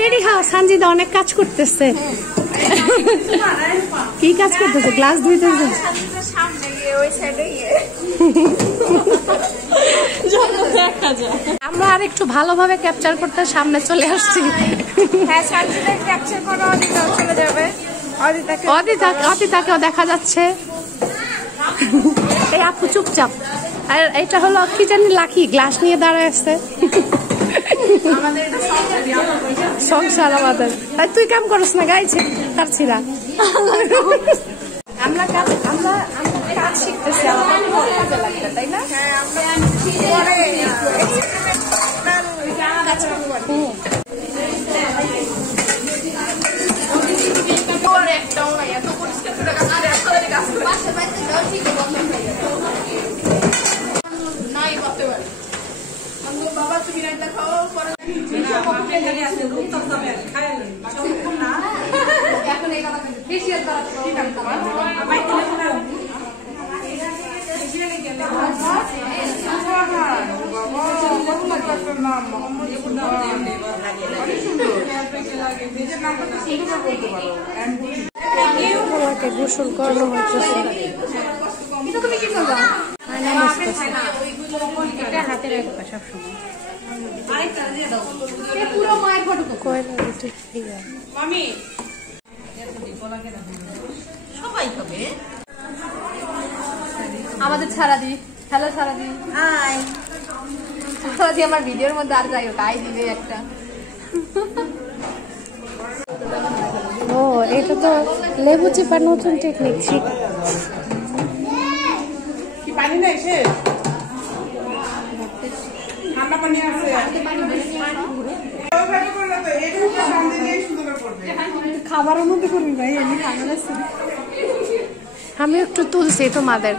Ready হও, সঞ্জিদা অনেক কাজ করতেছে। কি কাজ করতেছে? গ্লাস ধুইতেছে। আমরা আর একটু ভালোভাবে ক্যাপচার করতে সামনে চলে আসছি। হ্যাঁ, সঞ্জিদা ক্যাপচার করো, অদিতাও চলে যাবে। অদিতাকেও দেখা যাচ্ছে। এই আপু চুপচাপ। আর এটা হলো কি জানি লাকি, গ্লাস নিয়ে দাঁড়ায় আছে। সংসার আমাদের। তুই কাম করস না, গাইছে পারছি না। আমরা কাজ শিখতেছি, আমাদের কাজে লাগবে, তাই না? বাবা তুমি রাইতা খাও, এখন এই কথা ফেসিয়াল করা গোসল করানো হচ্ছে। তুমি কি করবা? হাতে রাখবা সবসময়। পুরো মায়ের ফটো আমাদের ছাড়া দিই। হ্যালো ছাড়া দিই, আমার ভিডিওর মধ্যে আর যাই হোক আই দিবে একটা। ও এটা তো লেবু চিপার নতুন টেকনিক। পানি নাই সে ঠান্ডা পানি আছে। খাবারের মধ্যে করবি ভাই, আমি খাবার আছে। আমি একটু তুলছি তোমাদের।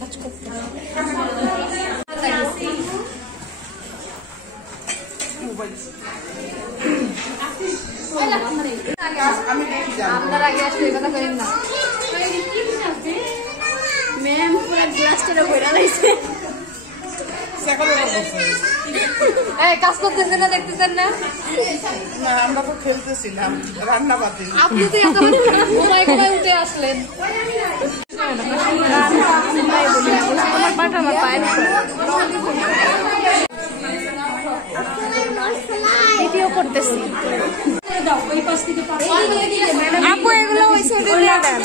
কাজ করতে আপনার আগে আসলে কথা করেন না। ম্যাম পুরো গ্লাসটা ভরে লাইছে। কাজ করতেছে না, দেখতেছেন না? আমরা তো খেলতেছিলাম রান্না বাতি। আপনি তো ঘুমায় ঘুমায় উঠে আসলেন। আমার পাটা আমার পায়ে ভিডিও করতেছি। আপু এগুলো ওই সাইডে দিয়ে দেন।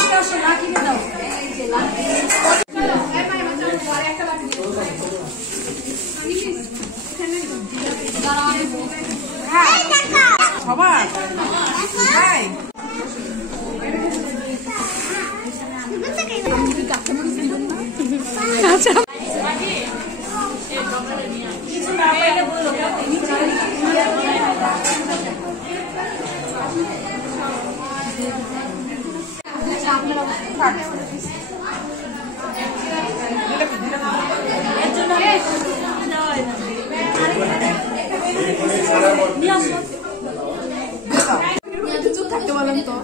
সবার আচ্ছা থাকতে বলেন তো।